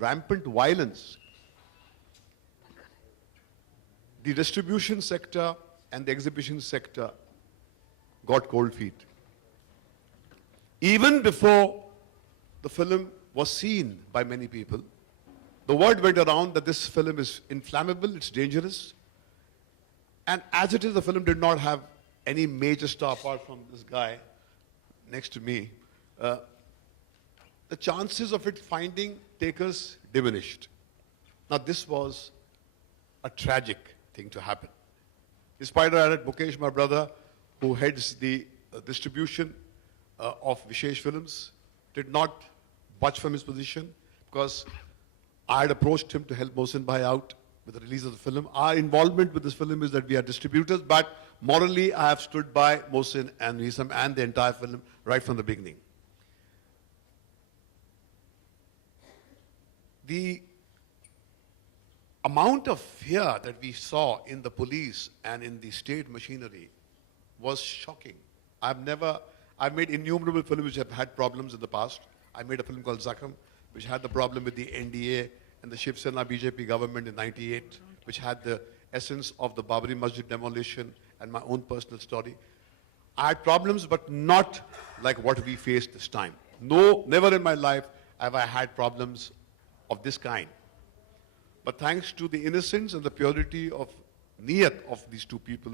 rampant violence, the distribution sector and the exhibition sector got cold feet. Even before the film was seen by many people, the word went around that this film is inflammable, it's dangerous. And as it is, the film did not have any major star apart from this guy next to me. The chances of it finding takers diminished. Now this was a tragic thing to happen. Despite that, Mukesh, my brother, who heads the distribution of Vishesh Films, did not budge from his position because I had approached him to help Mohsin Bhai out with the release of the film. Our involvement with this film is that we are distributors, but morally I have stood by Mohsin and Nisam and the entire film right from the beginning. The amount of fear that we saw in the police and in the state machinery was shocking. I've made innumerable films which have had problems in the past. I made a film called Zakham, which had the problem with the NDA and the Shiv Sena BJP government in '98, which had the essence of the Babri Masjid demolition and my own personal story. I had problems, but not like what we faced this time. No, never in my life have I had problems of this kind. But thanks to the innocence and the purity of niyat of these two people,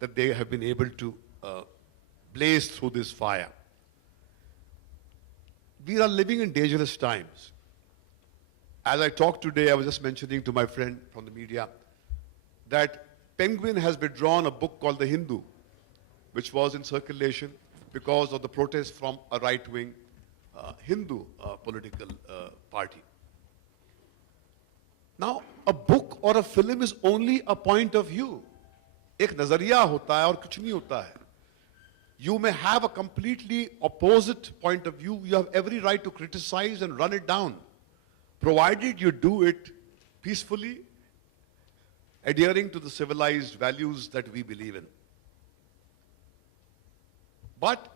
that they have been able to blaze through this fire. We are living in dangerous times. As I talked today, I was just mentioning to my friend from the media that Penguin has withdrawn a book called The Hindu, which was in circulation because of the protest from a right-wing Hindu political party. Now, a book or a film is only a point of view. एक नजरिया होता है और कुछ नहीं होता है. You may have a completely opposite point of view. You have every right to criticize and run it down, provided you do it peacefully, adhering to the civilized values that we believe in. But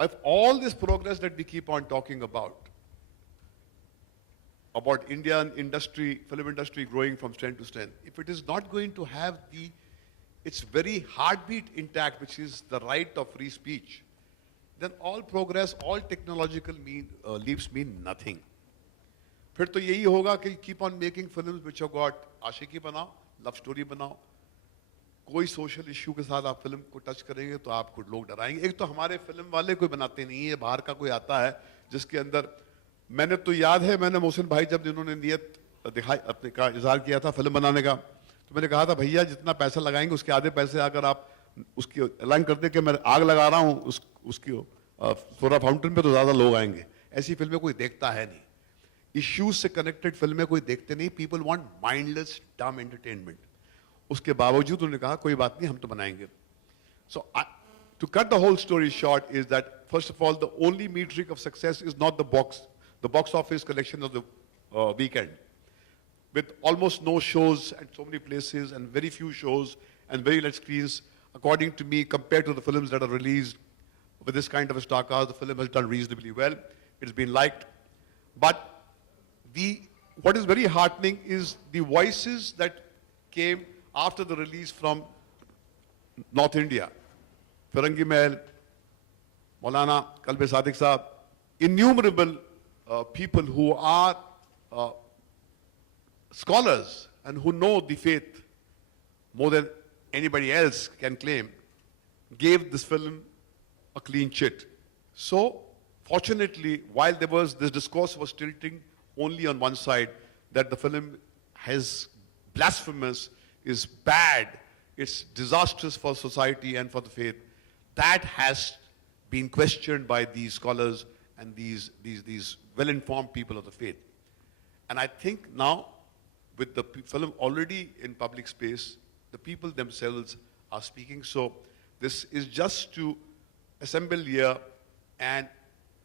if all this progress that we keep on talking about Indian industry, film industry growing from strength to strength, if it is not going to have its very heartbeat intact, which is the right of free speech, then all progress, all technological leaps mean nothing. फिर तो यही होगा कि keep on making films which have got आशिकी बनाओ, love story बनाओ, कोई social issue के साथ आप फिल्म को टच करेंगे तो आपको लोग डराएंगे. एक तो हमारे फिल्म वाले कोई बनाते नहीं है, बाहर का कोई आता है जिसके अंदर मैंने तो याद है, मैंने मोहसिन भाई जब इन्होंने नियत दिखाई अपने का इजहार किया था फिल्म बनाने का, तो मैंने कहा था भैया जितना पैसा लगाएंगे उसके आधे पैसे अगर आप उसकी ऐलान कर दे कि मैं आग लगा रहा हूँ उसकी सोरा फाउंटेन पे, तो ज़्यादा लोग आएंगे. ऐसी फिल्में कोई देखता है नहीं. इश्यूज से कनेक्टेड फिल्में कोई देखते नहीं. पीपल वांट माइंडलेस डम एंटरटेनमेंट. उसके बावजूद उन्होंने कहा कोई बात नहीं, हम तो बनाएंगे. So to cut the whole story short is that first of all the only metric of success is not the box office collection of the weekend, with almost no shows at so many places and very few shows and very less screens. According to me, compared to the films that are released with this kind of a star cast, the film has done reasonably well. It's been liked. But what is very heartening is the voices that came after the release from North India. Firangi Mahal, Maulana Kalbe Sadiq Saab, innumerable people who are scholars and who know the faith more than anybody else can claim, gave this film a clean chit. So, fortunately, while this discourse was tilting only on one side, that the film is blasphemous, is bad, it's disastrous for society and for the faith, that has been questioned by these scholars and these well-informed people of the faith. And I think now, with the film already in public space, the people themselves are speaking. So this is just to assemble here and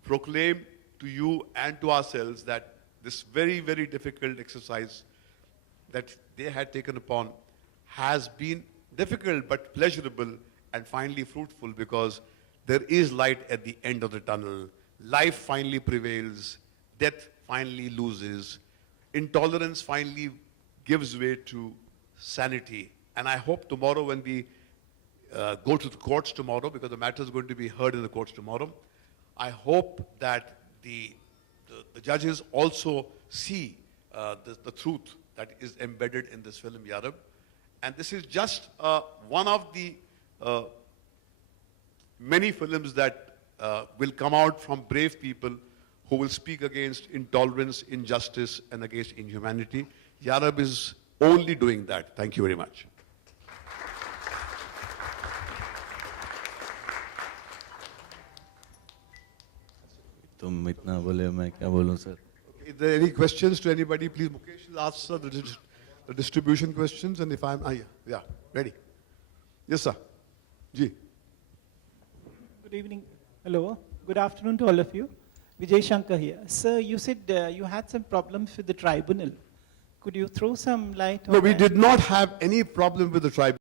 proclaim to you and to ourselves that this very, very difficult exercise that they had taken upon has been difficult but pleasurable and finally fruitful, because there is light at the end of the tunnel. Life finally prevails, death finally loses. intolerance finally gives way to sanity. And I hope tomorrow when we go to the courts tomorrow, because the matter is going to be heard in the courts tomorrow, I hope that the judges also see the truth that is embedded in this film, Yarab. And this is just one of the many films that will come out from brave people who will speak against intolerance, injustice, and against inhumanity. Yarab is only doing that. Thank you very much. तुम इतना बोले मैं क्या बोलूं sir. If there are any questions to anybody, please, Mukesh will ask sir, the distribution questions. And if I'm, yeah, ready. Yes, sir. Ji. Good evening. Hello. Good afternoon to all of you. Vijay Shankar here. Sir, you said you had some problems with the tribunal. Could you throw some light on No, we that? did not have any problem with the tribunal.